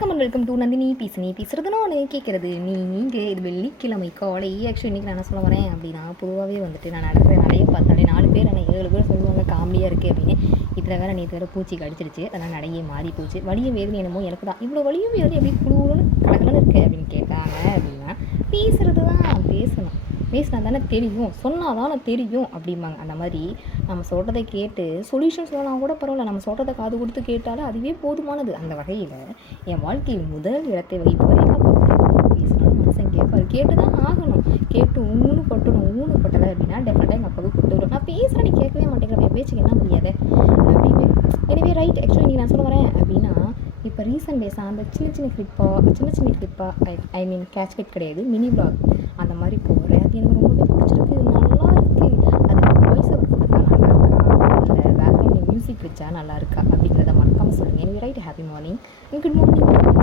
வணக்கம் and welcome to Nandini பேசுறது நான் கேட்குறது நீங்கள். இது வெள்ளிக்கிழமை காலை. ஆக்சுவலி இன்றைக்கி நான் என்ன சொல்ல வரேன் அப்படின்னா, பொதுவாகவே வந்துட்டு நான் நிறைய பார்த்தாலே 4 பேர் ஆனால் 7 பேர் சொல்லுவாங்க காமெடியாக இருக்குது அப்படின்னு. இதில் வேறு நேற்று வேறு பூச்சி கடிச்சிருச்சு, அதனால் நிறைய மாறி போச்சு. வலியும் வேதனை என்னமோ எனக்கு தான். இவ்வளோ வலியும் வேதனை எப்படி குழுன்னு கலக்கலன்னு இருக்குது அப்படின்னு கேட்டாங்க. அப்படின்னா பேசுகிறது தான், பேசினா தானே தெரியும், சொன்னால் தானே தெரியும் அப்படிம்பாங்க. அந்த மாதிரி நம்ம சொல்கிறத கேட்டு சொல்யூஷன் சொல்லலாம் கூட பரவாயில்ல, நம்ம சொல்கிறத காது கொடுத்து கேட்டாலே அதுவே போதுமானது. அந்த வகையில் என் வாழ்க்கையில் முதல் இடத்தை வகிப்பவர் எங்கள் அப்பா. பேசினாலும் மனுஷன் கேட்பாரு, கேட்டு தான் ஆகணும். கேட்டு ஊனு பட்டலை அப்படின்னா டெஃபினட்டாக எங்கள் அப்பாவுக்கு கொடுத்து வரும். நான் பேசுகிறேன், நீ கேட்கவே மாட்டேங்கிற, என் பேச்சுக்கு என்ன முடியாது அப்படின்னு. எனவே ரைட். ஆக்சுவலி நீ நான் சொல்ல வரேன் அப்படின்னா, இப்போ ரீசன்ட் டேஸாக அந்த சின்ன கிளிப்பாக ஐ மீன் கேட்ச் கிட் கிடையாது, மினி விளாக் அந்த மாதிரி போகிறேன். அது எனக்கு ரொம்பவே பிடிச்சிருக்கு, நல்லா இருக்குது. அதுக்கு வாய்ஸ் ஓவர் கொடுத்தா நல்லா இருக்கா, இல்லை பேக்ரவுண்டில் மியூசிக் வச்சா நல்லா இருக்கா அப்படிங்கிறத மறக்காமல் சொல்லுங்கள். எனவே right. Happy morning, good morning.